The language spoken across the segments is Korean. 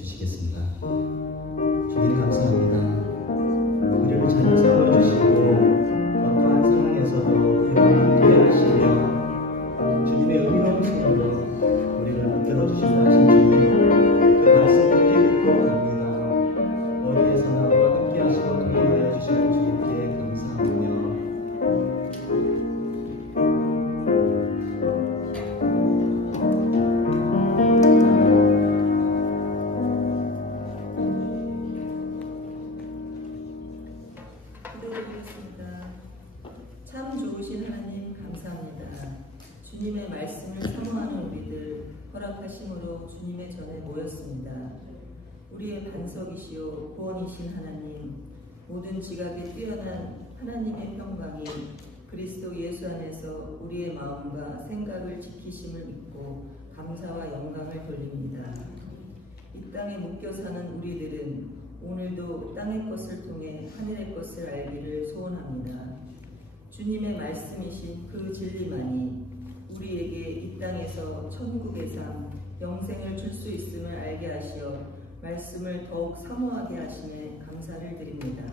주시겠습니다. 주님 감사합니다. 우리를 잘 세워주시고 어떠한 상황에서도 우리와 함께하시며 주님의 의로운 손으로 우리를 붙들어 주신다 하신 주님, 그 말씀을 깨닫고 갑니다. 어디에서나 우리와 함께하시고 동행하여 주시는 주님께 감사하며 참 좋으신 하나님 감사합니다. 주님의 말씀을 사모하는 우리들 허락하심으로 주님의 전에 모였습니다. 우리의 반석이시오 구원이신 하나님, 모든 지각에 뛰어난 하나님의 평강이 그리스도 예수 안에서 우리의 마음과 생각을 지키심을 믿고 감사와 영광을 돌립니다. 이 땅에 묶여 사는 우리들은 오늘도 땅의 것을 통해 하늘의 것을 알기를 소원합니다. 주님의 말씀이신 그 진리만이 우리에게 이 땅에서 천국의 삶, 영생을 줄 수 있음을 알게 하시어 말씀을 더욱 사모하게 하시네 감사를 드립니다.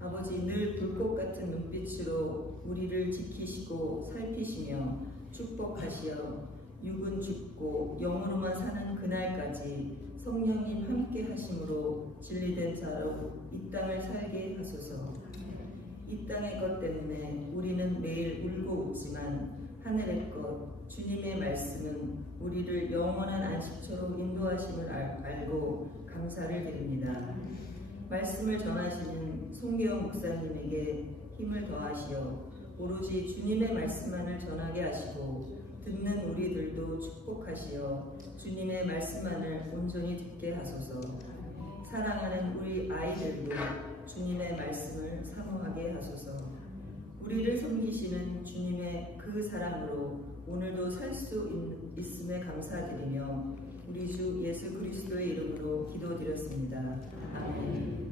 아버지, 늘 불꽃 같은 눈빛으로 우리를 지키시고 살피시며 축복하시어 육은 죽고 영으로만 사는 그날까지 성령님 함께 하심으로 진리된 자로 이 땅을 살게 하소서. 이 땅의 것 때문에 우리는 매일 울고 웃지만 하늘의 것, 주님의 말씀은 우리를 영원한 안식처로 인도하심을 알고 감사를 드립니다. 말씀을 전하시는 송계영 목사님에게 힘을 더하시어 오로지 주님의 말씀만을 전하게 하시고 듣는 우리들도 축복하시어 주님의 말씀만을 온전히 듣게 하소서. 사랑하는 우리 아이들도 주님의 말씀을 사모하게 하소서. 우리를 섬기시는 주님의 그 사랑으로 오늘도 살 수 있음에 감사드리며 우리 주 예수 그리스도의 이름으로 기도드렸습니다. 아멘.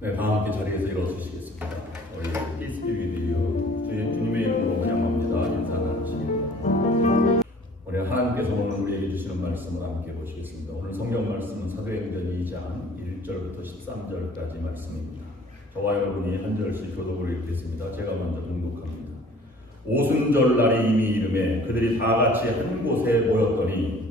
네, 다 함께 자리에서 일어서시겠습니다. 우리 피스 비비디오 주님의 이름으로 환영합니다. 인사 나누시겠습니다. 우리 하나님께서 오늘 우리에게 주시는 말씀을 함께 보시겠습니다. 오늘 성경 말씀은 사도행전 2장 1절부터 13절까지 말씀입니다. 저와 여러분이 한 절씩 교독을 읽겠습니다. 제가 먼저 봉독합니다. 오순절 날이 이미 이름에 그들이 다 같이 한 곳에 모였더니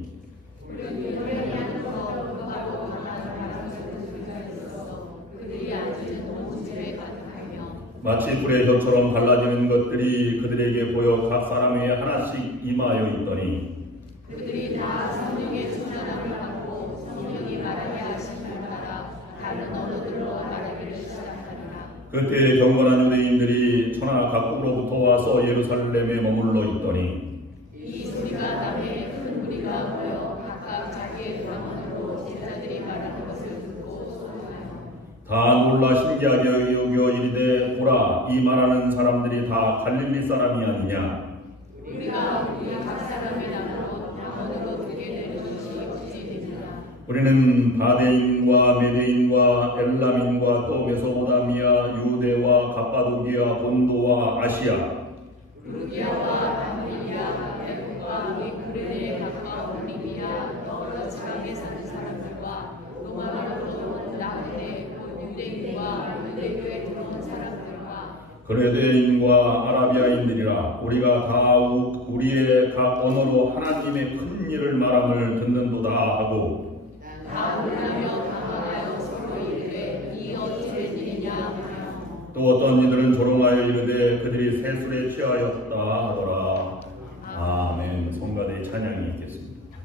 마치 불의 혀처럼 갈라지는 것들이 그들에게 보여 각 사람에게 하나씩 임하여 있더니 그들이 다 성령의 충만함을 받고 성령이 말하게 하심을 따라 다른 언어들로 말하기를 시작하니라. 그때 경건한 유대인들이 천하 각국으로부터 와서 예루살렘에 머물러 있더니 이 소리가 남에 큰 무리가 모여 각각 자기의 방언으로 제자들이 말하는 것을 듣고 소문하여 다 놀라 신기하게 여겨 이르되 보라, 이 말하는 사람들이 다 갈릴리 사람이 아니냐. 우리가 우리 각 사람의 나라로 방언으로 듣게 되는 것이 어찌 되느냐. 우리는 바데인과 메데인과 엘람인과 또 메소포타미아, 유대와 갑바도기아, 본도와 아시아, 루기아와 밤리아, 애국과 우리 구레네 가까운 리비아, 여러 지방에 사는 사람들과 로마로부터 나그네 유대인과 유대교에 들어온 사람들과 그레데인과 아라비아인들이라. 우리가 다 우리의 각 언어로 하나님의 큰 일을 말함을 듣는도다 하고 다 놀라며 당황하여 서로 이르되 이 어찌 된 일이냐 하며 또 어떤 이들은 조롱하여 이르되 그들이 세술에 취하였다 하더라. 아멘. 성가대의 찬양이 있겠습니다.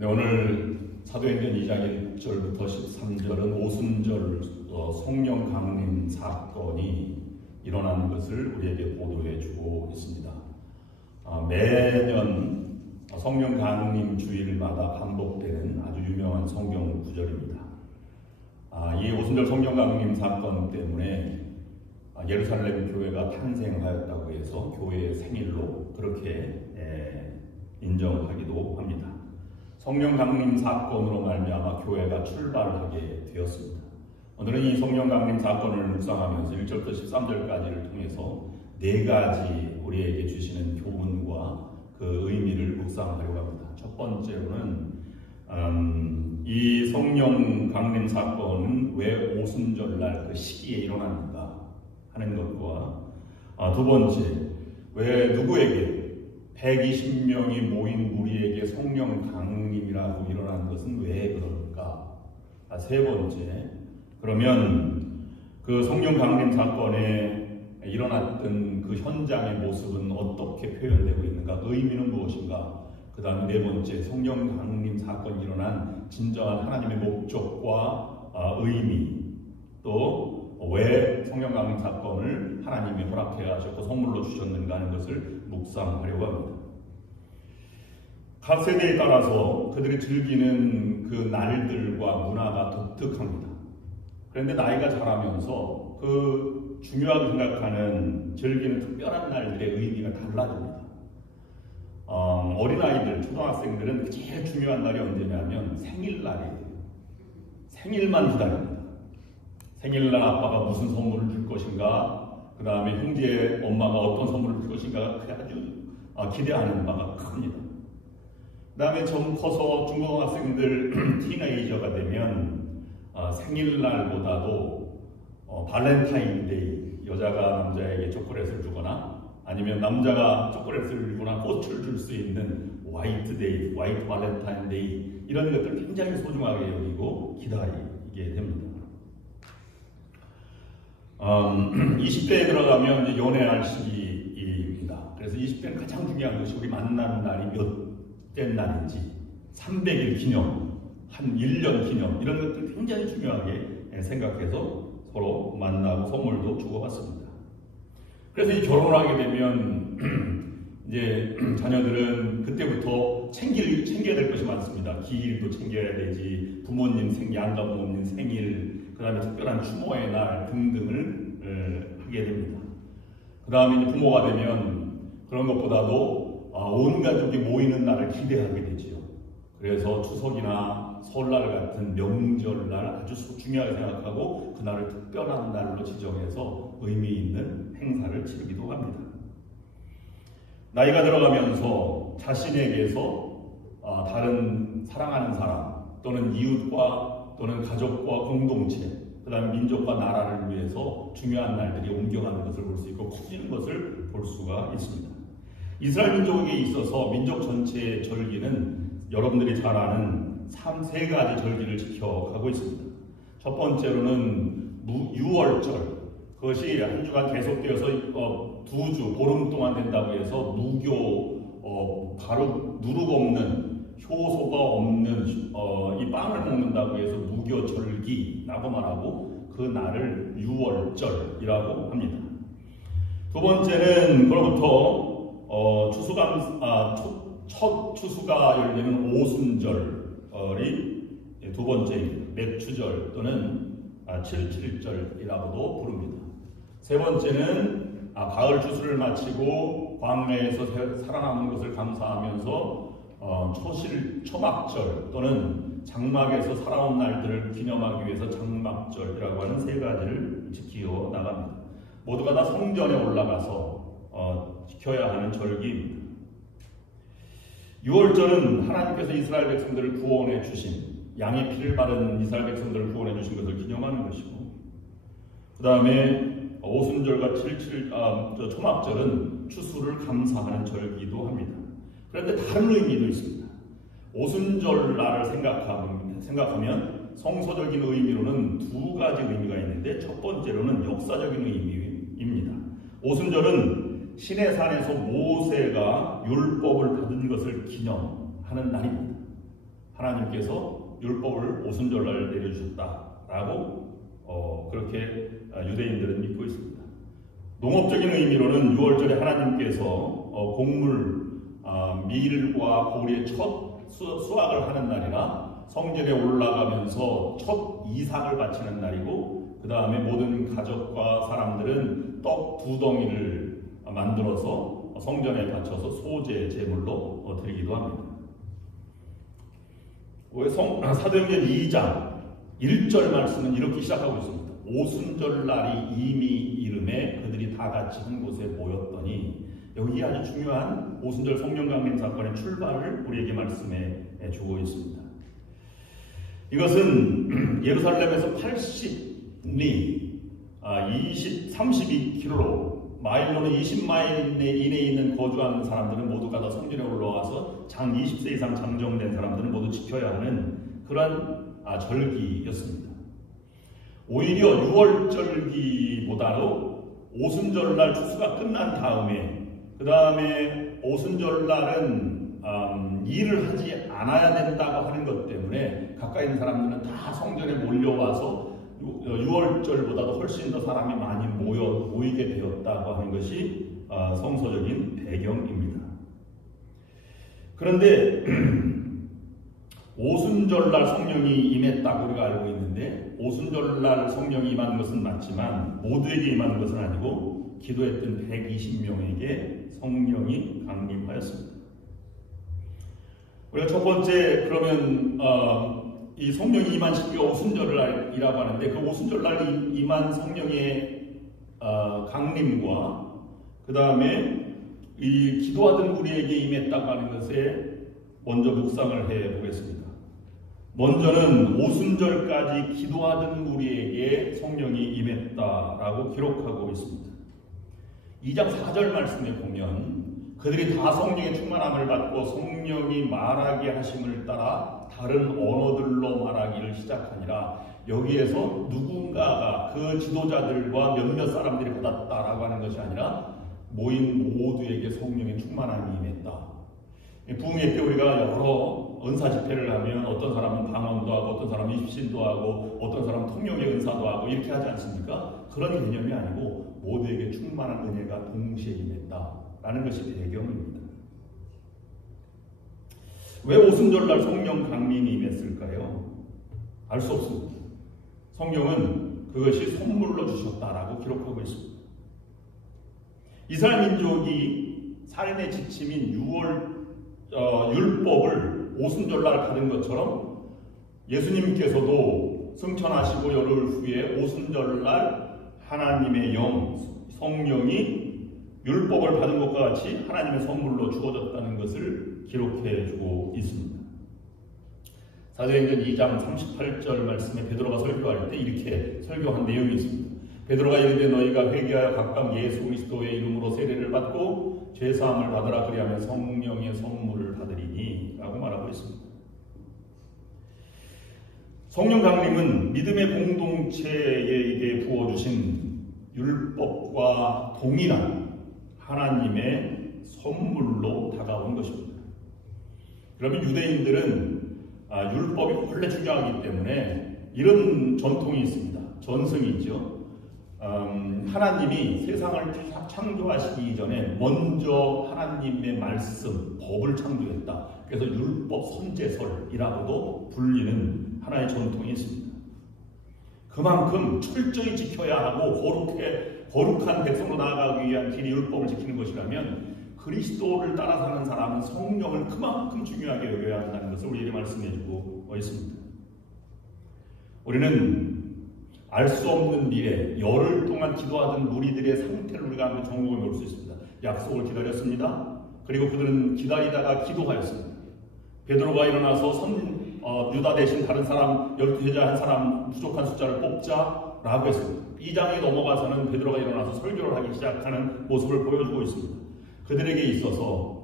네, 오늘 사도행전 2장 1절부터 13절은 오순절 성령 강림 사건이 일어난 것을 우리에게 보도해 주고 있습니다. 매년 성령 강림 주일마다 반복되는 아주 유명한 성경 구절입니다. 이 오순절 성령 강림 사건 때문에 예루살렘 교회가 탄생하였다고 해서 교회의 생일로 그렇게 인정하기도 합니다. 성령 강림 사건으로 말미암아 교회가 출발하게 되었습니다. 오늘은 이 성령 강림 사건을 묵상하면서 1절부터 13절까지를 통해서 4가지 우리에게 주시는 교훈과 그 의미를 묵상하려고 합니다. 첫 번째로는 이 성령 강림 사건은 왜 오순절날 그 시기에 일어났는가 하는 것과 두 번째, 왜 누구에게 120명이 모인 무리에게 성령 강림이라고 일어난 것은 왜 그럴까? 세 번째, 그러면 그 성령 강림 사건에 일어났던 그 현장의 모습은 어떻게 표현되고 있는가? 의미는 무엇인가? 그 다음에 네 번째, 성령 강림 사건이 일어난 진정한 하나님의 목적과 의미, 또 왜 성령 강림 사건을 하나님이 허락해 하셨고 선물로 주셨는가 하는 것을 묵상하려고 합니다. 각 세대에 따라서 그들이 즐기는 그 날들과 문화가 독특합니다. 그런데 나이가 자라면서 그 중요하게 생각하는 즐기는 특별한 날들의 의미가 달라집니다. 어린아이들, 초등학생들은 제일 중요한 날이 언제냐면 생일날이에요. 생일만 기다립니다. 생일날 아빠가 무슨 선물을 줄 것인가, 그 다음에 형제 엄마가 어떤 선물을 줄 것인가 아주 기대하는 바가 큽니다. 그 다음에 좀 커서 중고등학생들 티네이저가 되면 생일날보다도 발렌타인데이, 여자가 남자에게 초콜릿을 주거나 아니면 남자가 초콜릿을 주거나 꽃을 줄 수 있는 화이트데이, 화이트 발렌타인데이, 이런 것들을 굉장히 소중하게 여기고 기다리게 됩니다. 20대에 들어가면 이제 연애할 시기입니다. 그래서 20대는 가장 중요한 것이 우리 만나는 날이 몇된 날인지, 300일 기념, 한 1년 기념, 이런 것들 굉장히 중요하게 생각해서 서로 만나고 선물도 주고받습니다. 그래서 이 결혼을 하게 되면 이제 자녀들은 그때부터 챙겨야 될 것이 많습니다. 기일도 챙겨야 되지, 부모님 양가 부모님 생일, 그 다음에 특별한 추모의 날 등등을 하게 됩니다. 그 다음에 부모가 되면 그런 것보다도 온 가족이 모이는 날을 기대하게 되지요. 그래서 추석이나 설날 같은 명절날 아주 중요하게 생각하고 그날을 특별한 날로 지정해서 의미 있는 행사를 치르기도 합니다. 나이가 들어가면서 자신에게서 다른 사랑하는 사람 또는 이웃과 또는 가족과 공동체, 그 다음에 민족과 나라를 위해서 중요한 날들이 옮겨가는 것을 볼 수 있고 커지는 것을 볼 수가 있습니다. 이스라엘 민족에게 있어서 민족 전체의 절기는 여러분들이 잘 아는 3-4가지 절기를 지켜가고 있습니다. 첫 번째로는 유월절, 그것이 한 주간 계속되어서 2주, 보름 동안 된다고 해서 무교, 바로 누룩 없는, 효소가 없는 이 빵을 먹는다고 해서 무교절기라고 말하고 그 날을 유월절이라고 합니다. 두 번째는 그로부터 첫 추수가 열리는 오순절이 두 번째입니다. 맥추절 또는 77절이라고도 부릅니다. 세 번째는 가을 추수를 마치고 광야에서 살아남은 것을 감사하면서 초막절 또는 장막에서 살아온 날들을 기념하기 위해서 장막절이라고 하는 3가지를 지키어 나갑니다. 모두가 다 성전에 올라가서 지켜야 하는 절기입니다. 6월절은 하나님께서 이스라엘 백성들을 구원해 주신, 양의 피를 바른 이스라엘 백성들을 구원해 주신 것을 기념하는 것이고, 그 다음에 오순절과 초막절은 추수를 감사하는 절기도 합니다. 그런데 다른 의미도 있습니다. 오순절날을 생각하면 성서적인 의미로는 2가지 의미가 있는데, 첫 번째로는 역사적인 의미입니다. 오순절은 시내산에서 모세가 율법을 받은 것을 기념하는 날입니다. 하나님께서 율법을 오순절날 내려주셨다라고 그렇게 유대인들은 믿고 있습니다. 농업적인 의미로는 6월절에 하나님께서 곡물, 밀과 보리의 첫 수확을 하는 날이나 성전에 올라가면서 첫 이삭을 바치는 날이고, 그 다음에 모든 가족과 사람들은 떡 2덩이를 만들어서 성전에 바쳐서 소재 제물로 드리기도 합니다. 사도행전 2장 1절 말씀은 이렇게 시작하고 있습니다. 오순절 날이 이미 이름에 그들이 다 같이 한 곳에 모였더니, 여기 아주 중요한 오순절 성령 강림 사건의 출발을 우리에게 말씀해 주고 있습니다. 이것은 예루살렘에서 80리 32km로 마일로는 20마일 이내에 있는 거주하는 사람들은 모두가 다 성전에 올라와서 장 20세 이상 장정된 사람들은 모두 지켜야 하는 그런 절기였습니다. 오히려 6월절기보다도 오순절날 추수가 끝난 다음에, 그 다음에 오순절날은 일을 하지 않아야 된다고 하는 것 때문에 가까이 있는 사람들은 다 성전에 몰려와서 6월절보다도 훨씬 더 사람이 많이 모이게 되었다고 하는 것이 성서적인 배경입니다. 그런데 오순절날 성령이 임했다고 우리가 알고 있는데, 오순절날 성령이 임한 것은 맞지만 모두에게 임한 것은 아니고 기도했던 120명에게 성령이 강림하였습니다. 우리가 첫 번째 그러면 이 성령이 임한 시기가 오순절날이라고 하는데, 그 오순절날 임한 성령의 강림과 그 다음에 이 기도하던 우리에게 임했다고 하는 것에 먼저 묵상을 해보겠습니다. 먼저는 오순절까지 기도하던 우리에게 성령이 임했다라고 기록하고 있습니다. 2장 4절 말씀에 보면 그들이 다 성령의 충만함을 받고 성령이 말하게 하심을 따라 다른 언어들로 말하기를 시작하니라. 여기에서 누군가가 그 지도자들과 몇몇 사람들이 받았다라고 하는 것이 아니라 모인 모두에게 성령의 충만함이 임했다. 부흥회 때 우리가 여러 은사 집회를 하면 어떤 사람은 방언도 하고 어떤 사람은 입신도 하고 어떤 사람은 통역의 은사도 하고 이렇게 하지 않습니까? 그런 개념이 아니고 모두에게 충만한 은혜가 동시에 임했다라는 것이 배경입니다. 왜 오순절날 성령 강림이 임했을까요? 알 수 없습니다. 성령은 그것이 선물로 주셨다라고 기록하고 있습니다. 이스라엘 민족이 삶의 지침인 율법을 오순절날 받은 것처럼 예수님께서도 승천하시고 열흘 후에 오순절날 하나님의 영, 성령이 율법을 받은 것과 같이 하나님의 선물로 주어졌다는 것을 기록해 주고 있습니다. 사도행전 2장 38절 말씀에 베드로가 설교할 때 이렇게 설교한 내용이 있습니다. 베드로가 이르되 너희가 회개하여 각각 예수 그리스도의 이름으로 세례를 받고 죄사함을 받으라, 그리하면 성령의 선물을 받으리니 라고 말하고 있습니다. 성령 강림은 믿음의 공동체에게 부어주신 율법과 동일한 하나님의 선물로 다가온 것입니다. 그러면 유대인들은 율법이 원래 중요하기 때문에 이런 전통이 있습니다. 전승이 있죠. 하나님이 세상을 창조하시기 이전에 먼저 하나님의 말씀, 법을 창조했다. 그래서 율법 선제설이라고도 불리는 하나의 전통이 있습니다. 그만큼 철저히 지켜야 하고 거룩한 백성으로 나아가기 위한 길이 율법을 지키는 것이라면 그리스도를 따라 사는 사람은 성령을 그만큼 중요하게 여겨야 한다는 것을 우리에게 말씀해주고 있습니다. 우리는 알 수 없는 미래, 열흘 동안 기도하던 무리들의 상태를 우리가 한번 점검해 볼 수 있습니다. 약속을 기다렸습니다. 그리고 그들은 기다리다가 기도하였습니다. 베드로가 일어나서 유다 대신 다른 사람 12제자 한 사람 부족한 숫자를 뽑자라고 했습니다. 2장에 넘어가서는 베드로가 일어나서 설교를 하기 시작하는 모습을 보여주고 있습니다. 그들에게 있어서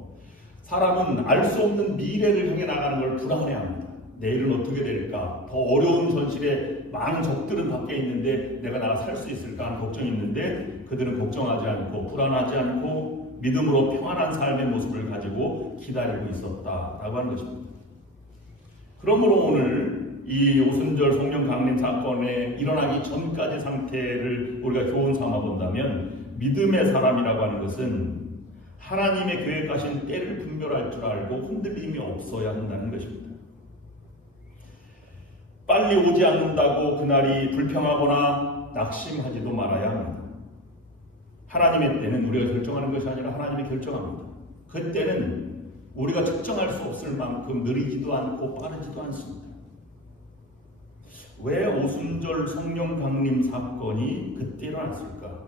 사람은 알 수 없는 미래를 향해 나가는 걸 불안해합니다. 내일은 어떻게 될까? 더 어려운 현실에 많은 적들은 밖에 있는데 내가 나가 살 수 있을까 하는 걱정이 있는데 그들은 걱정하지 않고 불안하지 않고 믿음으로 평안한 삶의 모습을 가지고 기다리고 있었다라고 하는 것입니다. 그러므로 오늘 이 오순절 성령 강림 사건에 일어나기 전까지 상태를 우리가 교훈 삼아 본다면 믿음의 사람이라고 하는 것은 하나님의 계획하신 때를 분별할 줄 알고 흔들림이 없어야 한다는 것입니다. 빨리 오지 않는다고 그날이 불평하거나 낙심하지도 말아야 합니다. 하나님의 때는 우리가 결정하는 것이 아니라 하나님이 결정합니다. 그때는 우리가 측정할 수 없을 만큼 느리지도 않고 빠르지도 않습니다. 왜 오순절 성령 강림 사건이 그때 일어났을까?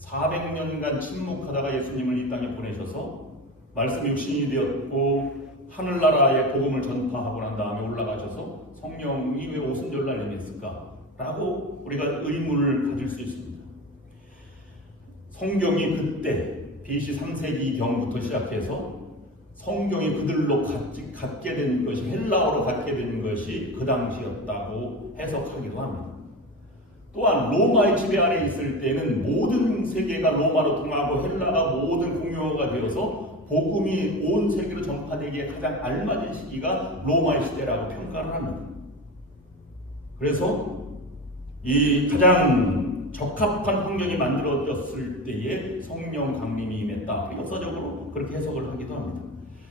400년간 침묵하다가 예수님을 이 땅에 보내셔서 말씀이 육신이 되었고 하늘나라의 복음을 전파하고 난 다음에 올라가셔서 성령이 왜 오순절날 임했을까? 라고 우리가 의문을 가질 수 있습니다. 성경이 그때 BC 3세기경부터 시작해서 성경이 그들로 갖게 된 것이 헬라어로 갖게 된 것이 그 당시였다고 해석하기도 합니다. 또한 로마의 지배 아래 있을 때는 모든 세계가 로마로 통하고 헬라가 모든 공용어가 되어서 복음이 온 세계로 전파되기에 가장 알맞은 시기가 로마의 시대라고 평가를 합니다. 그래서 이 가장 적합한 환경이 만들어졌을 때에 성령 강림이 임했다. 역사적으로 그렇게 해석을 하기도 합니다.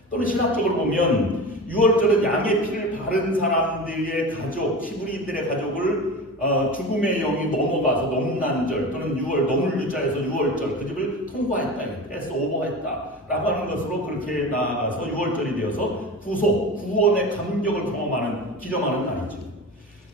또는 신학적으로 보면 6월절은 양의 피를 바른 사람들의 가족, 히브리인들의 가족을 죽음의 영이 넘어가서 넘난절 또는 6월 넘을 유자에서 6월절 그 집을 통과했다, 패스 오버했다 라고 하는 것으로 그렇게 나아가서 6월절이 되어서 구원의 감격을 경험하는 기점하는 날이죠.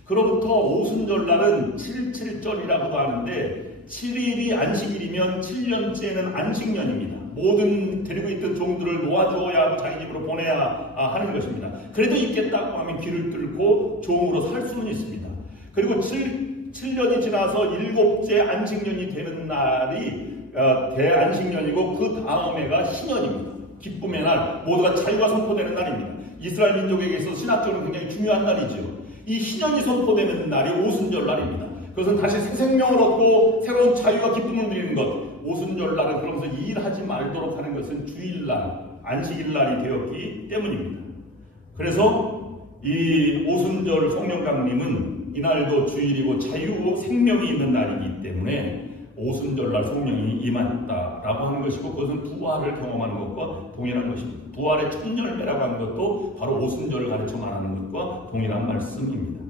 그로부터 오순절날은 7.7절이라고도 하는데 7일이 안식일이면 7년째는 안식년입니다. 모든 데리고 있던 종들을 놓아주어야 하고 자기 집으로 보내야 하는 것입니다. 그래도 있겠다고 하면 길을 뚫고 종으로 살 수는 있습니다. 그리고 7년이 지나서 7째 안식년이 되는 날이 대안식년이고 그 다음에가 신년입니다. 기쁨의 날, 모두가 자유가 선포되는 날입니다. 이스라엘 민족에게 있어서 신학적으로 굉장히 중요한 날이죠. 이 신년이 선포되는 날이 오순절 날입니다. 그것은 다시 새 생명을 얻고 새로운 자유와 기쁨을 누리는 것. 오순절 날은 그러면서 일하지 말도록 하는 것은 주일날, 안식일날이 되었기 때문입니다. 그래서 이 오순절 성령 강림은 이날도 주일이고 자유, 생명이 있는 날이기 때문에 오순절날 성령이 임했다라고 하는 것이고 그것은 부활을 경험하는 것과 동일한 것입니다. 부활의 첫 열매라고 하는 것도 바로 오순절을 가르쳐 말하는 것과 동일한 말씀입니다.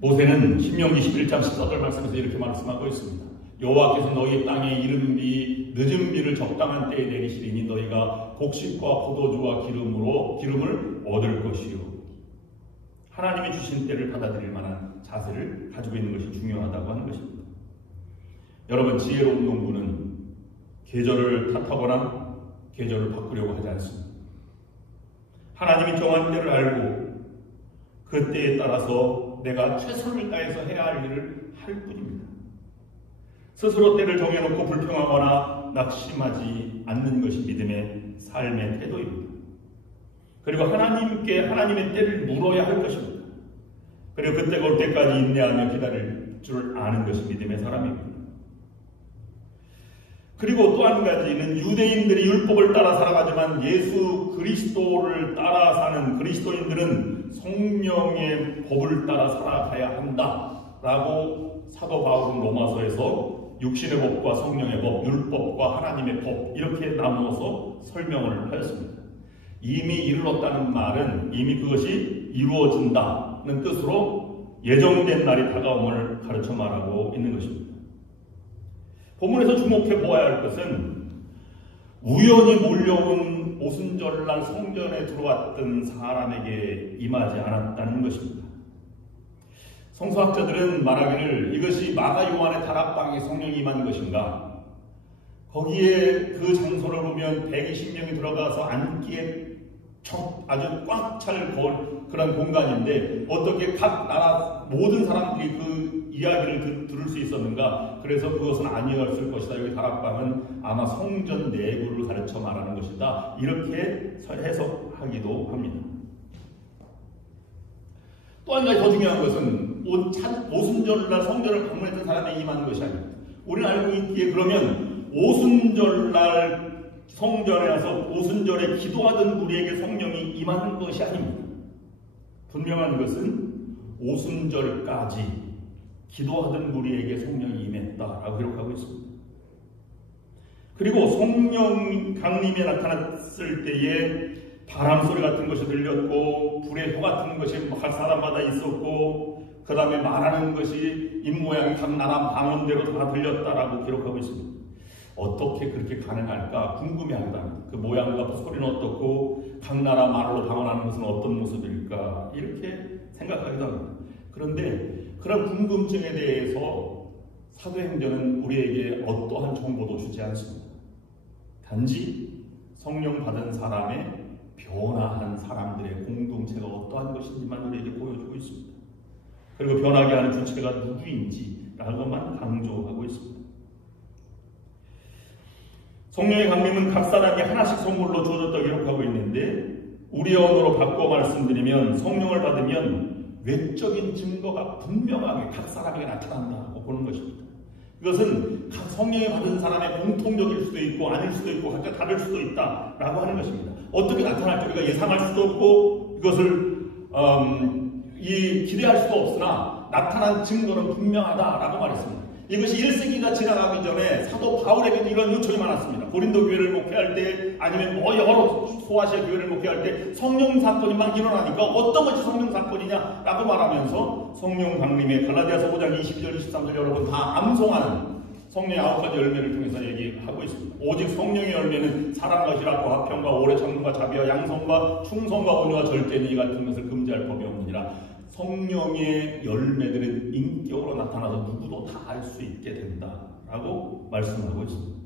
모세는 신명기 11장 14절 말씀에서 이렇게 말씀하고 있습니다. 여호와께서 너희 땅에 이른 비 늦은 비를 적당한 때에 내리시리니 너희가 곡식과 포도주와 기름을 얻을 것이요. 하나님이 주신 때를 받아들일 만한 자세를 가지고 있는 것이 중요하다고 하는 것입니다. 여러분, 지혜로운 농부는 계절을 탓하거나 계절을 바꾸려고 하지 않습니다. 하나님이 정한 때를 알고 그 때에 따라서 내가 최선을 다해서 해야 할 일을 할 뿐입니다. 스스로 때를 정해놓고 불평하거나 낙심하지 않는 것이 믿음의 삶의 태도입니다. 그리고 하나님의 때를 물어야 할 것입니다. 그리고 그때가 올 때까지 인내하며 기다릴 줄 아는 것이 믿음의 사람입니다. 그리고 또 한 가지는 유대인들이 율법을 따라 살아가지만 예수 그리스도를 따라 사는 그리스도인들은 성령의 법을 따라 살아가야 한다라고 사도 바울은 로마서에서 육신의 법과 성령의 법, 율법과 하나님의 법 이렇게 나누어서 설명을 하였습니다. 이미 이르렀다는 말은 이미 그것이 이루어진다는 뜻으로 예정된 날이 다가옴을 가르쳐 말하고 있는 것입니다. 본문에서 주목해 보아야 할 것은 우연히 몰려온 오순절날 성전에 들어왔던 사람에게 임하지 않았다는 것입니다. 성서학자들은 말하기를 이것이 마가 요한의 다락방에 성령이 임한 것인가? 거기에 그 장소를 보면 120명이 들어가서 앉기에 아주 꽉 찰 그런 공간인데 어떻게 각 나라 모든 사람들이 그 이야기를 들을 수 있었는가? 그래서 그것은 아니었을 것이다. 여기 다락방은 아마 성전 내부를 가르쳐 말하는 것이다. 이렇게 해석하기도 합니다. 또 한 가지 더 중요한 것은 오순절날 성전을 방문했던 사람이 임하는 것이 아닙니다. 우리는 알고 있기에 그러면 오순절날 성전에 와서 오순절에 기도하던 우리에게 성령이 임하는 것이 아닙니다. 분명한 것은 오순절까지 기도하던 무리에게 성령이 임했다라고 기록하고 있습니다. 그리고 성령 강림에 나타났을 때에 바람 소리 같은 것이 들렸고 불의 효 같은 것이 각 사람마다 있었고 그 다음에 말하는 것이 입모양이 각 나라 방언대로 다 들렸다라고 기록하고 있습니다. 어떻게 그렇게 가능할까 궁금해하기도 합니다. 그 모양과 소리는 어떻고 각 나라 말로 방언하는 것은 어떤 모습일까 이렇게 생각하기도 합니다. 그런데 그런 궁금증에 대해서 사도행전은 우리에게 어떠한 정보도 주지 않습니다. 단지 성령 받은 사람의 변화하는 사람들의 공동체가 어떠한 것인지만 우리에게 보여주고 있습니다. 그리고 변하게 하는 주체가 누구인지라는 것만 강조하고 있습니다. 성령의 강림은 각 사람이 하나씩 선물로 주어졌다고 기록하고 있는데 우리 언어로 바꿔 말씀드리면 성령을 받으면 외적인 증거가 분명하게 각 사람에게 나타난다고 보는 것입니다. 이것은 각 성령을 받은 사람의 공통적일 수도 있고 아닐 수도 있고 각각 다를 수도 있다라고 하는 것입니다. 어떻게 나타날지 우리가 예상할 수도 없고 이것을 기대할 수도 없으나 나타난 증거는 분명하다라고 말했습니다. 이것이 1세기가 지나가기 전에 사도 바울에게도 이런 요청이 많았습니다. 고린도 교회를 목회할 때 아니면 여러 소아시아 교회를 목회할 때 성령 사건이 막 일어나니까 어떤 것이 성령 사건이냐라고 말하면서 성령 강림의 갈라디아서 5장 22절 23절 여러분 다 암송하는 성령의 9가지 열매를 통해서 얘기하고 있습니다. 오직 성령의 열매는 사랑과 희락과 화평과 오래 참음과 자비와 양성과 충성과 온유와 절제니 이 같은 것을 금지할 법이 없느니라. 성령의 열매들은 인격으로 나타나서 누구도 다 알 수 있게 된다라고 말씀하고 있습니다.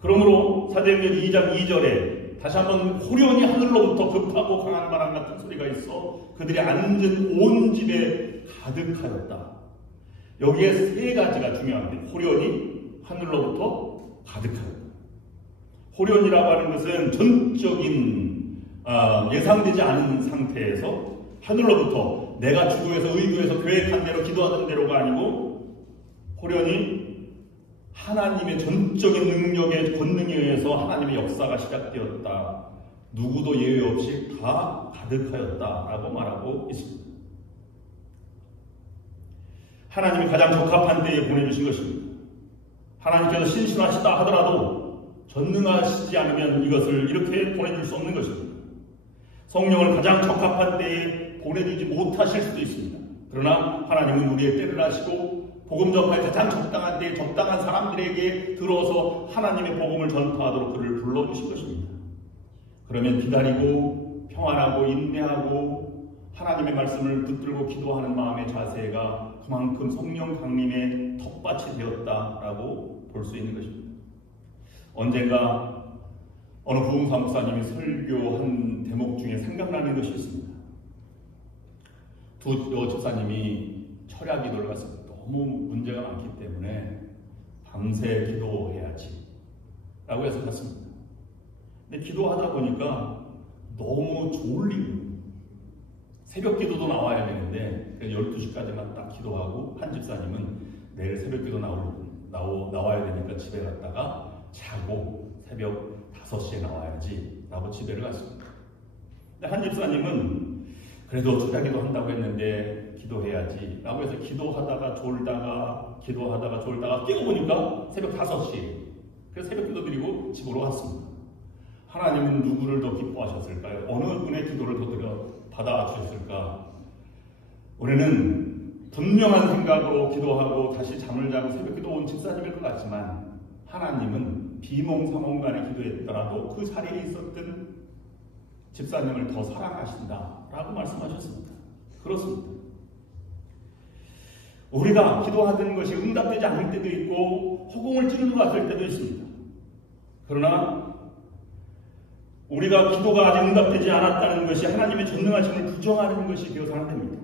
그러므로 사도행전 2장 2절에 다시 한번 호련히 하늘로부터 급하고 강한 바람 같은 소리가 있어 그들이 앉은 온 집에 가득하였다. 여기에 세 가지가 중요한데 호련히 하늘로부터 가득하였다. 호련이라고 하는 것은 전적인 예상되지 않은 상태에서 하늘로부터 내가 주구에서 의구에서 계획한 대로 기도하던 대로가 아니고 호련히 하나님의 전적인 능력의 권능에 의해서 하나님의 역사가 시작되었다. 누구도 예외 없이 다 가득하였다라고 말하고 있습니다. 하나님이 가장 적합한 때에 보내주신 것입니다. 하나님께서 신실하시다 하더라도 전능하시지 않으면 이것을 이렇게 보내줄 수 없는 것입니다. 성령을 가장 적합한 때에 보내주지 못하실 수도 있습니다. 그러나 하나님은 우리의 때를 아시고 복음 전파에 가장 적당한 때에 적당한 사람들에게 들어서 하나님의 복음을 전파하도록 그를 불러주신 것입니다. 그러면 기다리고 평안하고 인내하고 하나님의 말씀을 붙들고 기도하는 마음의 자세가 그만큼 성령 강림의 텃밭이 되었다라고 볼 수 있는 것입니다. 언젠가 어느 부흥사 목사님이 설교한 대목 중에 생각나는 것이 있습니다. 두 집사님이 철야 기도를 갔습니다. 너무 문제가 많기 때문에 밤새 기도해야지 라고 해서 갔습니다. 근데 기도하다 보니까 너무 졸리고 새벽 기도도 나와야 되는데 12시까지만 딱 기도하고 한 집사님은 내일 새벽 기도 나와야 되니까 집에 갔다가 자고 새벽 5시에 나와야지 라고 집에를 갔습니다. 근데 한 집사님은 그래도 철야기도 한다고 했는데 기도해야지 라고 해서 기도하다가 졸다가 깨고 보니까 새벽 5시. 그래서 새벽 기도 드리고 집으로 왔습니다. 하나님은 누구를 더 기뻐하셨을까요? 어느 분의 기도를 더 받아주셨을까? 우리는 분명한 생각으로 기도하고 다시 잠을 자고 새벽 기도 온 집사님일 것 같지만 하나님은 비몽사몽간에 기도했더라도 그 자리에 있었던 집사님을 더 사랑하신다라고 말씀하셨습니다. 그렇습니다. 우리가 기도하던 것이 응답되지 않을 때도 있고 허공을 찌르는 것 같을 때도 있습니다. 그러나 우리가 기도가 아직 응답되지 않았다는 것이 하나님의 전능하심을 부정하는 것이 되어서는 안 됩니다.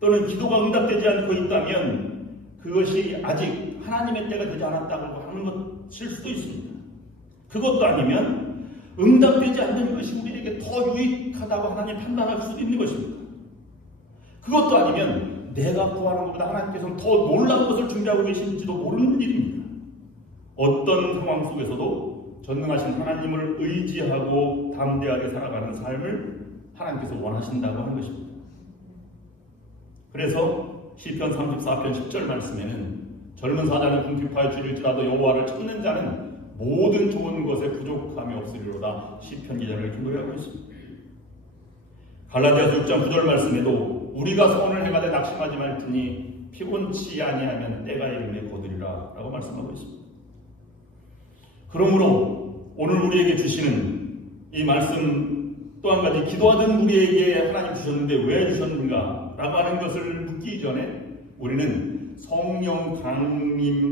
또는 기도가 응답되지 않고 있다면 그것이 아직 하나님의 때가 되지 않았다고 하는 것일 수도 있습니다. 그것도 아니면 응답되지 않는 것이 우리에게 더 유익하다고 하나님 판단할 수도 있는 것입니다. 그것도 아니면 내가 구하는 것보다 하나님께서는 더 놀라운 것을 준비하고 계신지도 모르는 일입니다. 어떤 상황 속에서도 전능하신 하나님을 의지하고 담대하게 살아가는 삶을 하나님께서 원하신다고 하는 것입니다. 그래서 시편 34편 10절 말씀에는 젊은 사자는 궁핍하여 줄일지라도 여호와를 찾는 자는 모든 좋은 것에 부족함이 없으리로다. 시편 기자를 이렇게 노래하고 있습니다. 갈라디아서 6장 9절 말씀에도 우리가 선을 행하되 낙심하지 말지니 피곤치 아니하면 때가 이르매 거두리라 라고 말씀하고 있습니다. 그러므로 오늘 우리에게 주시는 이 말씀 또 한 가지, 기도하던 우리에게 하나님 주셨는데 왜 주셨는가 라고 하는 것을 묻기 전에 우리는 성령 강림하는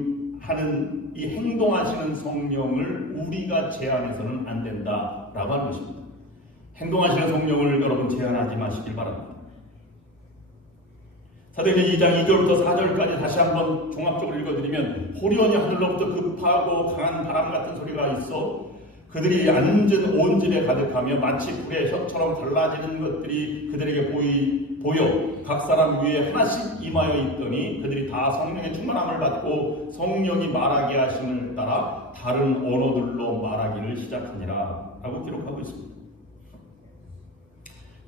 이 행동하시는 성령을 우리가 제한해서는 안 된다라고 하는 것입니다. 행동하시는 성령을 여러분 제한하지 마시길 바랍니다. 사도행전 2장 2절부터 4절까지 다시 한번 종합적으로 읽어드리면, 호련히 하늘로부터 급하고 강한 바람 같은 소리가 있어 그들이 앉은 온 집에 가득하며 마치 불의 혀처럼 갈라지는 것들이 그들에게 보여 각 사람 위에 하나씩 임하여 있더니 그들이 다 성령의 충만함을 받고 성령이 말하게 하심을 따라 다른 언어들로 말하기를 시작하니라 라고 기록하고 있습니다.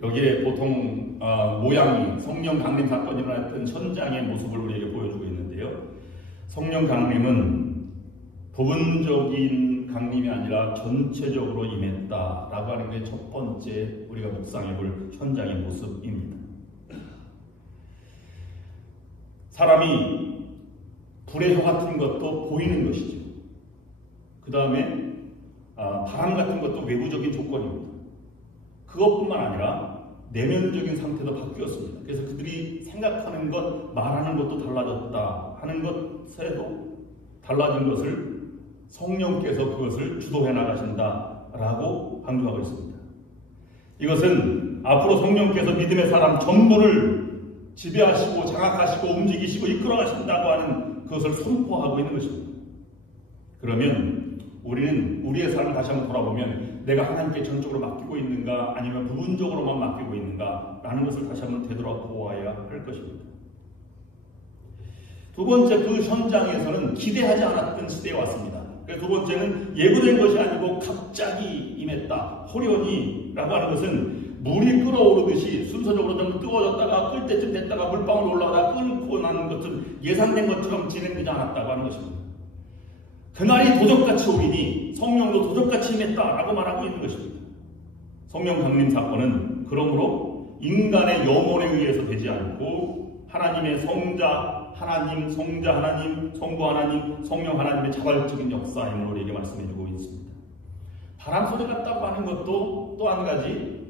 여기에 보통 모양이 성령 강림 사건이 일어났던 현장의 모습을 우리에게 보여주고 있는데요. 성령 강림은 부분적인 강림이 아니라 전체적으로 임했다라고 하는 게 첫 번째 우리가 묵상해 볼 현장의 모습입니다. 사람이 불의 혀 같은 것도 보이는 것이죠. 그 다음에 바람 같은 것도 외부적인 조건입니다. 그것뿐만 아니라 내면적인 상태도 바뀌었습니다. 그래서 그들이 생각하는 것, 말하는 것도 달라졌다 하는 것에도 달라진 것을 성령께서 그것을 주도해 나가신다라고 강조하고 있습니다. 이것은 앞으로 성령께서 믿음의 사람 전부를 지배하시고 장악하시고 움직이시고 이끌어 가신다고 하는 그것을 선포하고 있는 것입니다. 그러면 우리는 우리의 삶을 다시 한번 돌아보면 내가 하나님께 전적으로 맡기고 있는가 아니면 부분적으로만 맡기고 있는가 라는 것을 다시 한번 되돌아보아야 할 것입니다. 두 번째, 그 현장에서는 기대하지 않았던 시대에 왔습니다. 두 번째는 예고된 것이 아니고 갑자기 임했다. 호련히라고 하는 것은 물이 끓어오르듯이 순서적으로 좀 뜨거워졌다가 끓 때쯤 됐다가 물방울 올라가다 끓고 나는 것은 예상된 것처럼 진행되지 않았다고 하는 것입니다. 그날이 도적같이 오리니 성령도 도적같이 임했다라고 말하고 있는 것입니다. 성령 강림 사건은 그러므로 인간의 염원에 의해서 되지 않고 하나님의 성자 하나님, 성자 하나님, 성부 하나님, 성령 하나님의 자발적인 역사임을 우리에게 말씀해주고 있습니다. 바람 소리 같다고 하는 것도 또 한 가지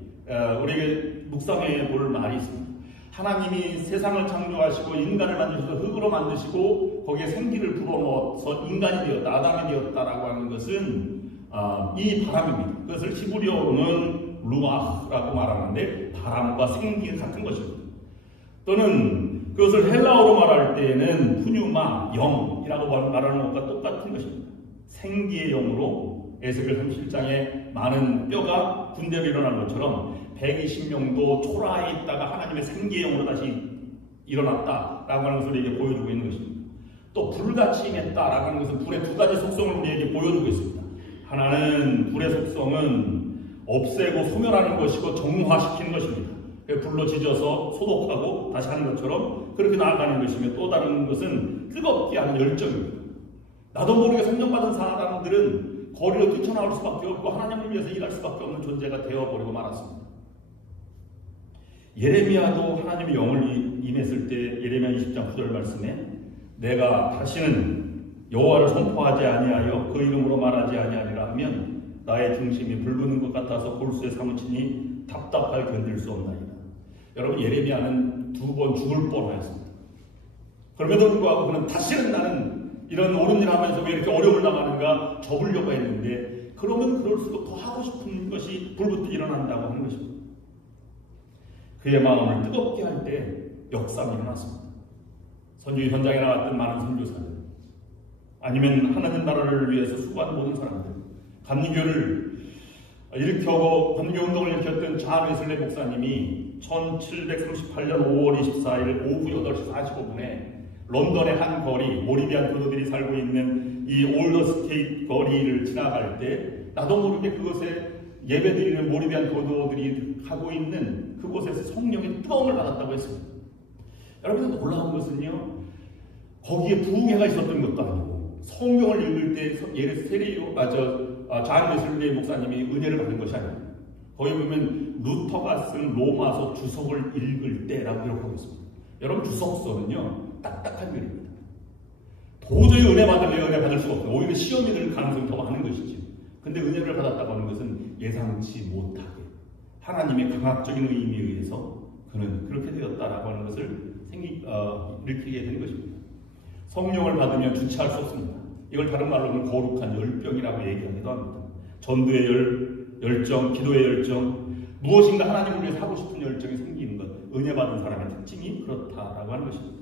우리에게 묵상해 볼 말이 있습니다. 하나님이 세상을 창조하시고 인간을 만드셔서 흙으로 만드시고 거기에 생기를 불어넣어서 인간이 되었다, 아담이 되었다라고 하는 것은 이 바람입니다. 그것을 히브리어로는 루아흐라고 말하는데 바람과 생기 같은 것입니다. 또는 그것을 헬라어로 말할 때에는 푸뉴마, 영이라고 말하는 것과 똑같은 것입니다. 생기의 영으로 에스겔 37장에 많은 뼈가 군대로 일어난 것처럼 120명도 초라해 있다가 하나님의 생기의 영으로 다시 일어났다라고 하는 것을 우리에게 보여주고 있는 것입니다. 또 불같이 임했다라고 하는 것은 불의 두 가지 속성을 우리에게 보여주고 있습니다. 하나는 불의 속성은 없애고 소멸하는 것이고 정화시키는 것입니다. 불로 지져서 소독하고 다시 하는 것처럼 그렇게 나아가는 것이며, 또 다른 것은 뜨겁게 하는 열정입니다. 나도 모르게 성령받은 사람들은 거리로 뛰쳐나올 수밖에 없고 하나님을 위해서 일할 수밖에 없는 존재가 되어버리고 말았습니다. 예레미야도 하나님의 영을 임했을 때 예레미야 20장 9절 말씀에 내가 다시는 여호와를 선포하지 아니하여 그 이름으로 말하지 아니하리라 하면 나의 중심이 불붙는 것 같아서 골수에 사무치니 답답하여 견딜 수 없나이다. 여러분, 예레미야는 2번 죽을 뻔하였습니다. 그럼에도 불구하고 그는 다시는 나는 이런 옳은 일 하면서 왜 이렇게 어려움을 당하는가 접으려고 했는데, 그러면 그럴수록 더 하고 싶은 것이 불붙어 일어난다고 하는 것입니다. 그의 마음을 뜨겁게 할 때 역사가 일어났습니다. 선교 현장에 나갔던 많은 선교사들, 아니면 하나님 나라를 위해서 수고하는 모든 사람들, 감리교를 일으켜고 감리교 운동을 일으켰던 존 웨슬리 목사님이 1738년 5월 24일 오후 8시 45분에 런던의 한 거리, 모리비안 교도들이 살고 있는 있는 이 올더스테이트 거리를 지나갈 때 나도 모르게 그것에 예배드리는 몰입한 교도들이 하고 있는 그곳에서 성령의 뜨거움을 받았다고 했습니다. 여러분, 놀라운 것은요, 거기에 부흥회가 있었던 것도 아니고 성경을 읽을 때 예를 세례요 잔 웨슬리 목사님이 은혜를 받은 것이 아닙니다. 거기 보면 루터가 쓴 로마서 주석을 읽을 때라고 기록하고 있습니다. 여러분, 주석서는요 딱딱한 글입니다. 도저히 은혜 받을 수가 없어요. 오히려 시험이 될 가능성이 더 많은 것이죠. 근데 은혜를 받았다고 하는 것은 예상치 못하게 하나님의 강압적인 의미에 의해서 그는 그렇게 되었다라고 하는 것을 일으키게 된 것입니다. 성령을 받으면 주체할 수 없습니다. 이걸 다른 말로는 거룩한 열병이라고 얘기하기도 합니다. 전도의 열정, 기도의 열정, 무엇인가 하나님을 위해서 하고 싶은 열정이 생기는 것, 은혜 받은 사람의 특징이 그렇다라고 하는 것입니다.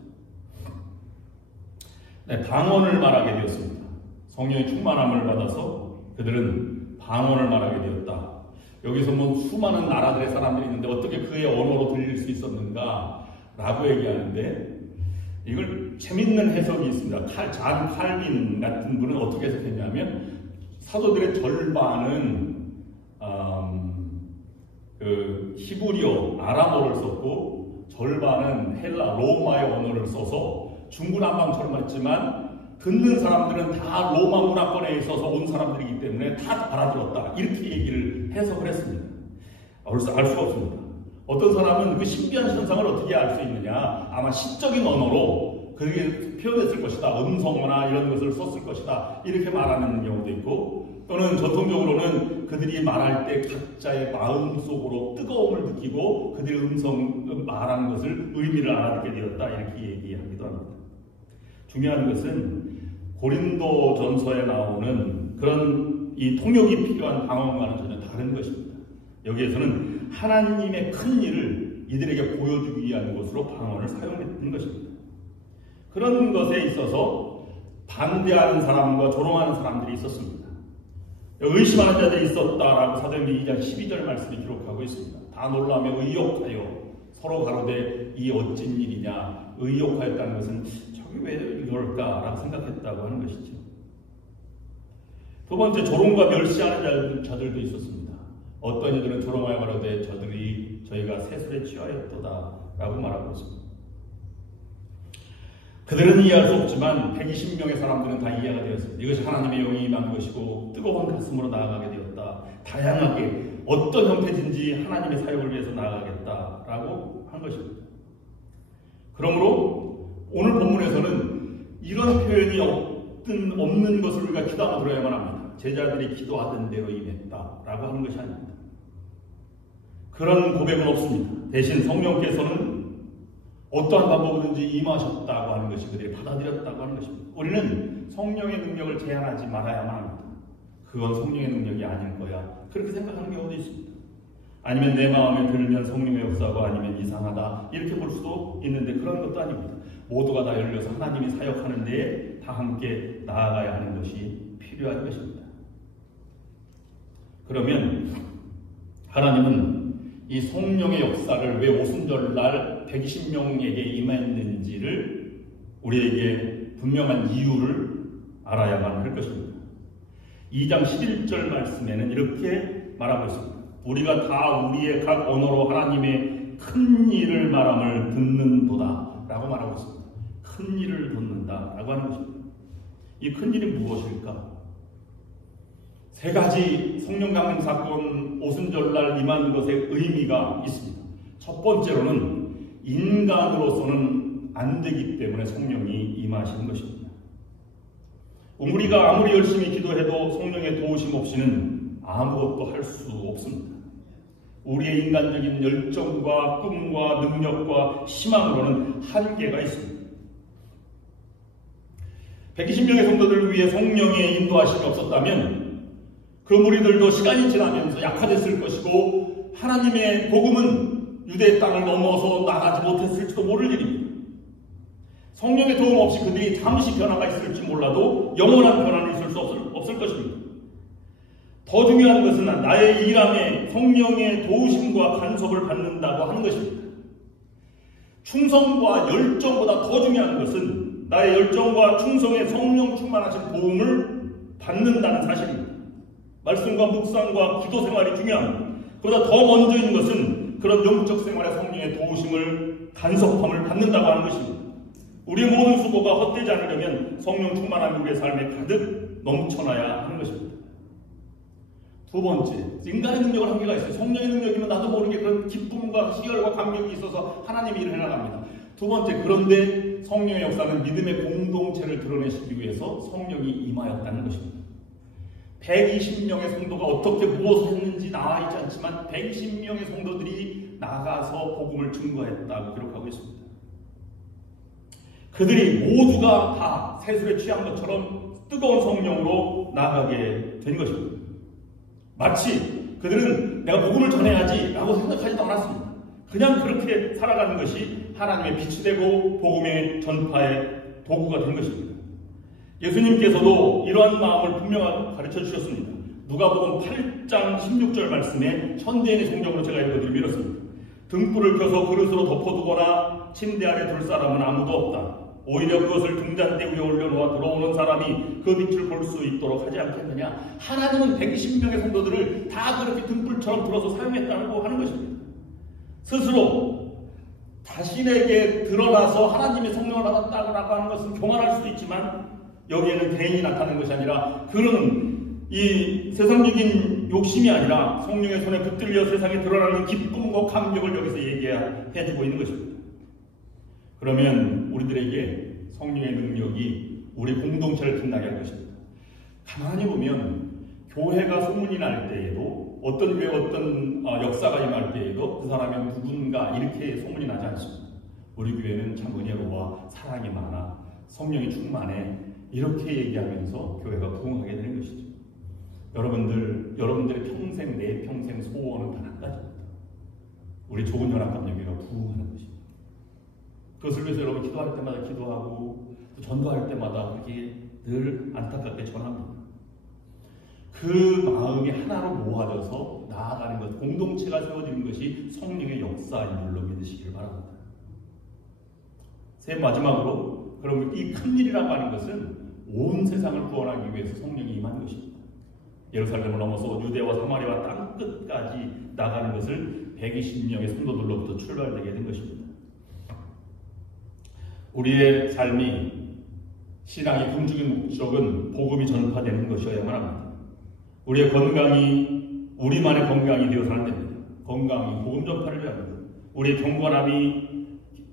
네, 방언을 말하게 되었습니다. 성령의 충만함을 받아서 그들은 방언을 말하게 되었다. 여기서 뭐 수많은 나라들의 사람들이 있는데 어떻게 그의 언어로 들릴 수 있었는가 라고 얘기하는데, 이걸 재밌는 해석이 있습니다. 잔 칼빈 같은 분은 어떻게 해석했냐면, 사도들의 절반은 그 히브리어 아람어를 썼고 절반은 헬라 로마의 언어를 써서 중구난방처럼 했지만 듣는 사람들은 다 로마 문화권에 있어서 온 사람들이기 때문에 다 알아들었다, 이렇게 얘기를 해석을 했습니다. 알 수가 없습니다. 어떤 사람은 그 신비한 현상을 어떻게 알 수 있느냐, 아마 시적인 언어로 그게 표현했을 것이다, 음성어나 이런 것을 썼을 것이다, 이렇게 말하는 경우도 있고, 또는 전통적으로는 그들이 말할 때 각자의 마음속으로 뜨거움을 느끼고 그들의 말하는 것을 의미를 알아듣게 되었다, 이렇게 얘기하기도 합니다. 중요한 것은 고린도 전서에 나오는 그런 이 통역이 필요한 방언과는 전혀 다른 것입니다. 여기에서는 하나님의 큰 일을 이들에게 보여주기 위한 것으로 방언을 사용했던 것입니다. 그런 것에 있어서 반대하는 사람과 조롱하는 사람들이 있었습니다. 의심하는 자들이 있었다라고 사도행전 2장 12절 말씀이 기록하고 있습니다. 다 놀라며 의욕하여 서로 가로되 이 어찌 일이냐. 의욕하였다는 것은 저게 왜 이럴까라고 생각했다고 하는 것이죠. 두 번째, 조롱과 멸시하는 자들도 있었습니다. 어떤 이들은 조롱하여 가로되 저희가 세술에 취하였도다라고 말하고 있습니다. 그들은 이해할 수 없지만 120명의 사람들은 다 이해가 되었습니다. 이것이 하나님의 영이 임한 것이고 뜨거운 가슴으로 나아가게 되었다. 다양하게 어떤 형태든지 하나님의 사역을 위해서 나아가겠다라고 한 것입니다. 그러므로 오늘 본문에서는 이런 표현이 없는 것을 우리가 기도하며 들어야만 합니다. 제자들이 기도하던 대로 임했다라고 하는 것이 아닙니다. 그런 고백은 없습니다. 대신 성령께서는 어떠한 방법이든지 임하셨다고 하는 것이 그들이 받아들였다고 하는 것입니다. 우리는 성령의 능력을 제한하지 말아야만 합니다. 그건 성령의 능력이 아닐 거야, 그렇게 생각하는 경우도 있습니다. 아니면 내 마음에 들면 성령의 역사고 아니면 이상하다, 이렇게 볼 수도 있는데 그런 것도 아닙니다. 모두가 다 열려서 하나님이 사역하는 데에 다 함께 나아가야 하는 것이 필요한 것입니다. 그러면 하나님은 이 성령의 역사를 왜 오순절날 120명에게 임했는지를 우리에게 분명한 이유를 알아야만 할 것입니다. 2장 11절 말씀에는 이렇게 말하고 있습니다. 우리가 다 우리의 각 언어로 하나님의 큰 일을 말함을 듣는도다 라고 말하고 있습니다. 큰 일을 듣는다 라고 하는 것입니다. 이 큰 일이 무엇일까? 세 가지 성령 강림 사건 오순절날 임한 것의 의미가 있습니다. 첫 번째로는 인간으로서는 안 되기 때문에 성령이 임하시는 것입니다. 우리가 아무리 열심히 기도해도 성령의 도우심 없이는 아무것도 할 수 없습니다. 우리의 인간적인 열정과 꿈과 능력과 희망으로는 한계가 있습니다. 120명의 성도들을 위해 성령의 인도하심이 없었다면 그 무리들도 시간이 지나면서 약화됐을 것이고 하나님의 복음은 유대의 땅을 넘어서 나가지 못했을지도 모를 일입니다. 성령의 도움 없이 그들이 잠시 변화가 있을지 몰라도 영원한 변화는 있을 수 없을 것입니다. 더 중요한 것은 나의 일함에 성령의 도우심과 간섭을 받는다고 하는 것입니다. 충성과 열정보다 더 중요한 것은 나의 열정과 충성에 성령 충만하신 도움을 받는다는 사실입니다. 말씀과 묵상과 기도 생활이 중요합니다. 그보다 더 먼저 있는 것은 그런 영적 생활의 성령의 도우심을 간섭함을 받는다고 하는 것입니다. 우리의 모든 수고가 헛되지 않으려면 성령 충만한 우리의 삶에 가득 넘쳐나야 하는 것입니다. 두 번째, 인간의 능력은 한계가 있어요. 성령의 능력이면 나도 모르게 그런 기쁨과 희열과 감격이 있어서 하나님이 일을 해나갑니다. 두 번째, 그런데 성령의 역사는 믿음의 공동체를 드러내시기 위해서 성령이 임하였다는 것입니다. 120명의 성도가 어떻게 무엇을 했는지 나와 있지 않지만 120명의 성도들이 나가서 복음을 증거했다고 기록하고 있습니다. 그들이 모두가 다 세술에 취한 것처럼 뜨거운 성령으로 나아가게 된 것입니다. 마치 그들은 내가 복음을 전해야지 라고 생각하지도 않았습니다. 그냥 그렇게 살아가는 것이 하나님의 빛이 되고 복음의 전파의 도구가 된 것입니다. 예수님께서도 이러한 마음을 분명하게 가르쳐 주셨습니다. 누가복음 8장 16절 말씀에 현대인의 성경으로 제가 읽어드리며 이렇습니다. 등불을 켜서 그릇으로 덮어두거나 침대 아래 둘 사람은 아무도 없다. 오히려 그것을 등잔대 위에 올려놓아 들어오는 사람이 그 빛을 볼 수 있도록 하지 않겠느냐. 하나님은 120명의 성도들을 다 그렇게 등불처럼 들어서 사용했다고 하는 것입니다. 스스로 자신에게 드러나서 하나님의 성령을 받았다고 하는 것은 교만할 수도 있지만 여기에는 개인이 나타나는 것이 아니라 그는 이 세상적인 욕심이 아니라 성령의 손에 붙들려 세상에 드러나는 기쁨과 감격을 여기서 얘기해주고 있는 것입니다. 그러면 우리들에게 성령의 능력이 우리 공동체를 빛나게 할 것입니다. 가만히 보면 교회가 소문이 날 때에도 어떤 교회 어떤 역사가 임할 때에도 그 사람이 누군가 이렇게 소문이 나지 않습니다. 우리 교회는 참 은혜로워 사랑이 많아 성령이 충만해 이렇게 얘기하면서 교회가 부흥하게 되는 것이죠. 여러분들의 평생 내 평생 소원은 단 한 가지입니다. 우리 좋은 연합감정회가 부흥하는 것입니다. 그것을 위해서 여러분 기도할 때마다 기도하고 또 전도할 때마다 그렇게 늘 안타깝게 전합니다. 그 마음이 하나로 모아져서 나아가는 것, 공동체가 세워지는 것이 성령의 역사인 줄로 믿으시길 바랍니다. 마지막으로 그럼 이 큰일이라고 하는 것은 온 세상을 구원하기 위해서 성령이 임한 것입니다. 예루살렘을 넘어서 유대와 사마리아 땅끝까지 나가는 것을 120명의 성도들로부터 출발되게 된 것입니다. 우리의 삶이 신앙의 궁극적인 목적은 복음이 전파되는 것이어야만 합니다. 우리의 건강이 우리만의 건강이 되어서는 안 됩니다. 건강이 복음 전파를 위한 겁니다. 우리의 경건함이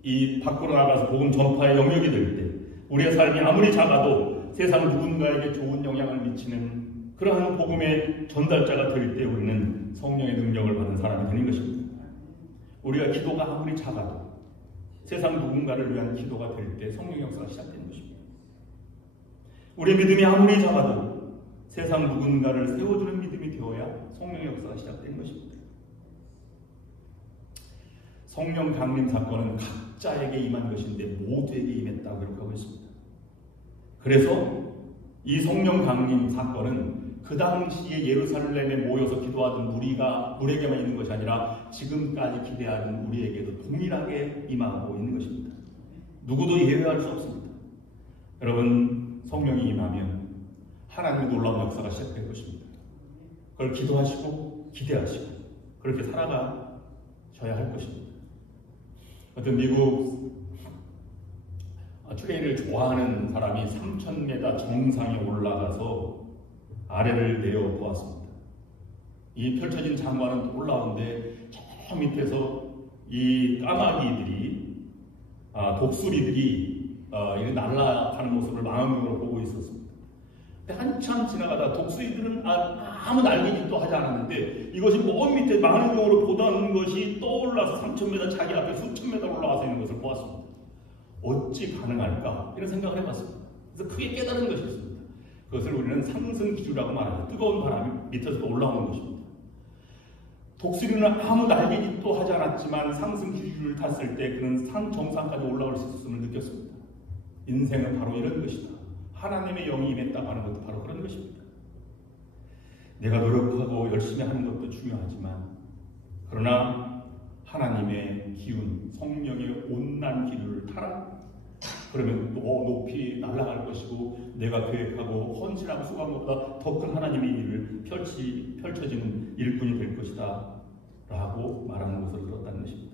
이 밖으로 나가서 복음 전파의 영역이 될 때 우리의 삶이 아무리 작아도 세상 누군가에게 좋은 영향을 미치는 그러한 복음의 전달자가 될 때 우리는 성령의 능력을 받는 사람이 되는 것입니다. 우리가 기도가 아무리 작아도 세상 누군가를 위한 기도가 될 때 성령의 역사가 시작되는 것입니다. 우리의 믿음이 아무리 작아도 세상 누군가를 세워주는 믿음이 되어야 성령의 역사가 시작되는 것입니다. 성령 강림 사건은 각자에게 임한 것인데 모두에게 임했다고 기록하고 있습니다. 그래서 이 성령 강림 사건은 그 당시에 예루살렘에 모여서 기도하던 우리에게만 있는 것이 아니라 지금까지 기대하는 우리에게도 동일하게 임하고 있는 것입니다. 누구도 예외할 수 없습니다. 여러분, 성령이 임하면 하나님의 놀라운 역사가 시작될 것입니다. 그걸 기도하시고 기대하시고 그렇게 살아가셔야 할 것입니다. 어떤 미국 트레일을 좋아하는 사람이 3,000m 정상에 올라가서 아래를 내려보았습니다. 이 펼쳐진 장관은 올라오는데 저 밑에서 이 까마귀들이 독수리들이 이렇게 날아가는 모습을 망원경으로 보고 있었습니다. 근데 한참 지나가다 독수리들은 아무 날개짓도 하지 않았는데 이것이 먼 밑에 망원경으로 보던 것이 떠올라서 3,000m 자기 앞에 수천 미터 올라가서 있는 것을 보았습니다. 어찌 가능할까? 이런 생각을 해봤습니다. 그래서 크게 깨달은 것이었습니다. 그것을 우리는 상승 기류라고 말하죠. 뜨거운 바람이 밑에서 올라오는 것입니다. 독수리는 아무 날개짓도 하지 않았지만 상승 기류를 탔을 때 그는 정상까지 올라올 수 있음을 느꼈습니다. 인생은 바로 이런 것이다. 하나님의 영이 임했다고 하는 것도 바로 그런 것입니다. 내가 노력하고 열심히 하는 것도 중요하지만 그러나 하나님의 기운, 성령의 온난 기류를 타라. 그러면 더 높이 날아갈 것이고 내가 계획하고 헌신하고 수고한 것보다 더 큰 하나님의 일을 펼쳐지는 일꾼이 될 것이다 라고 말하는 것을 들었다는 것입니다.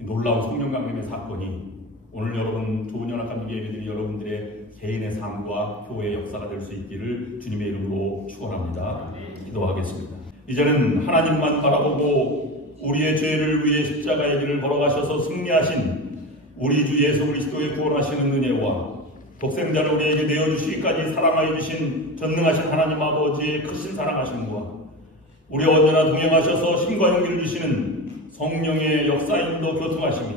이 놀라운 성령 강림의 사건이 오늘 여러분 조은연합감독 예배들이 여러분들의 개인의 삶과 교회의 역사가 될 수 있기를 주님의 이름으로 축원합니다. 기도하겠습니다. 이제는 하나님만 바라보고 우리의 죄를 위해 십자가의 길을 걸어가셔서 승리하신 우리 주 예수 그리스도의 구원하시는 은혜와 독생자를 우리에게 내어주시기까지 사랑하여 주신 전능하신 하나님 아버지의 크신 사랑하심과 우리 언제나 동행하셔서 힘과 용기를 주시는 성령의 역사인도 교통하심이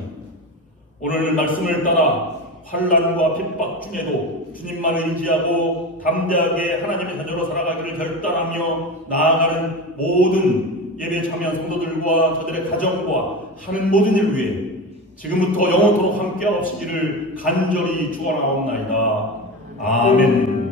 오늘 말씀을 따라 환난과 핍박 중에도 주님만 의지하고 담대하게 하나님의 자녀로 살아가기를 결단하며 나아가는 모든 예배에 참여한 성도들과 저들의 가정과 하는 모든 일 위해 지금부터 영원토록 함께하옵시기를 간절히 축원하옵나이다. 아멘.